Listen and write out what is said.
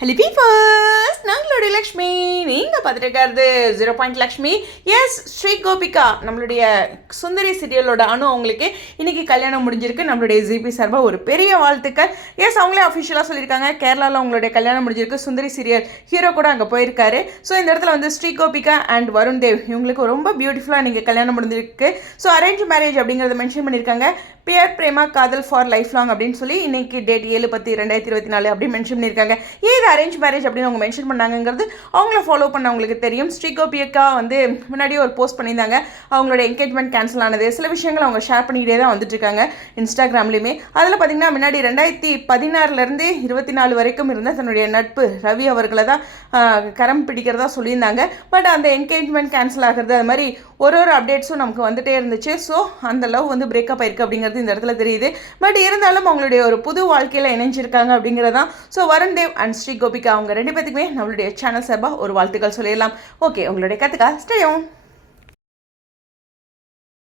Hello peepers, நாங்களுடைய Lakshmi. நீங்கள் பார்த்துட்டு 0 Lakshmi. S, Sri Gopika நம்மளுடைய சுந்தரி சீரியலோட அவங்களுக்கு இன்றைக்கி கல்யாணம் முடிஞ்சிருக்கு. நம்மளுடைய ஜிபி சார்பாக ஒரு பெரிய வாழ்த்துக்கள். எஸ், அவங்களே அஃபிஷியலாக சொல்லியிருக்காங்க. கேரளாவில் அவங்களுடைய கல்யாணம் முடிஞ்சிருக்கு. சுந்தரி சீரியல் ஹீரோ கூட அங்கே போயிருக்காரு. ஸோ இந்த இடத்துல வந்து ஸ்ரீ கோபிகா அண்ட் வருண் தேவ் இவங்களுக்கு ரொம்ப பியூட்டிஃபுல்லாக நீங்கள் கல்யாணம் முடிஞ்சிருக்கு. ஸோ அரேஞ்ச் மேரேஜ் அப்படிங்கிறத மென்ஷன் பண்ணியிருக்காங்க. பியர் பிரேமா காதல் ஃபார் லைஃப் லாங் அப்படின்னு சொல்லி இன்றைக்கி டேட் 7/10/2024 அப்படி மென்ஷன் பண்ணியிருக்காங்க. ஏது அரேஞ்ச் மேரேஜ் அப்படின்னு அவங்க மென்ஷன் பண்ணாங்கிறது அவங்கள ஃபாலோ பண்ண அவங்களுக்கு தெரியும். ஸ்ரீ கோபிகா வந்து முன்னாடியே ஒரு போஸ்ட் பண்ணியிருந்தாங்க. அவங்களோட என்கேஜ்மெண்ட் கேன்சல் ஆனது, சில விஷயங்கள் அவங்க ஷேர் பண்ணிக்கிட்டே தான் வந்துட்டுருக்காங்க இன்ஸ்டாகிராம்லேயுமே. அதில் பார்த்திங்கன்னா முன்னாடி 2016 24 வரைக்கும் இருந்த தன்னுடைய நட்பு ரவி அவர்களை தான் கரம் பிடிக்கிறதா சொல்லியிருந்தாங்க. பட் அந்த என்கேஜ்மெண்ட் கேன்சல் ஆகிறது, அது மாதிரி ஒரு அப்டேட்ஸும் நமக்கு வந்துட்டே இருந்துச்சு. ஸோ அந்த லவ் வந்து பிரேக்கப் ஆயிருக்கு அப்படிங்கிறது இந்த இடத்துல தெரியுது. பட் இருந்தாலும் அவங்களுடைய ஒரு புது வாழ்க்கையில் இணைஞ்சிருக்காங்க அப்படிங்கிறதான். ஸோ வருண் தேவ் அண்ட் ஸ்ரீ கோபிகா அவங்க 2 பேத்துக்குமே நம்மளுடைய சேனல் சார்பாக ஒரு வாழ்த்துக்கள் சொல்லிடலாம். ஓகே, உங்களுடைய கத்துக்கா ஸ்டேயும்.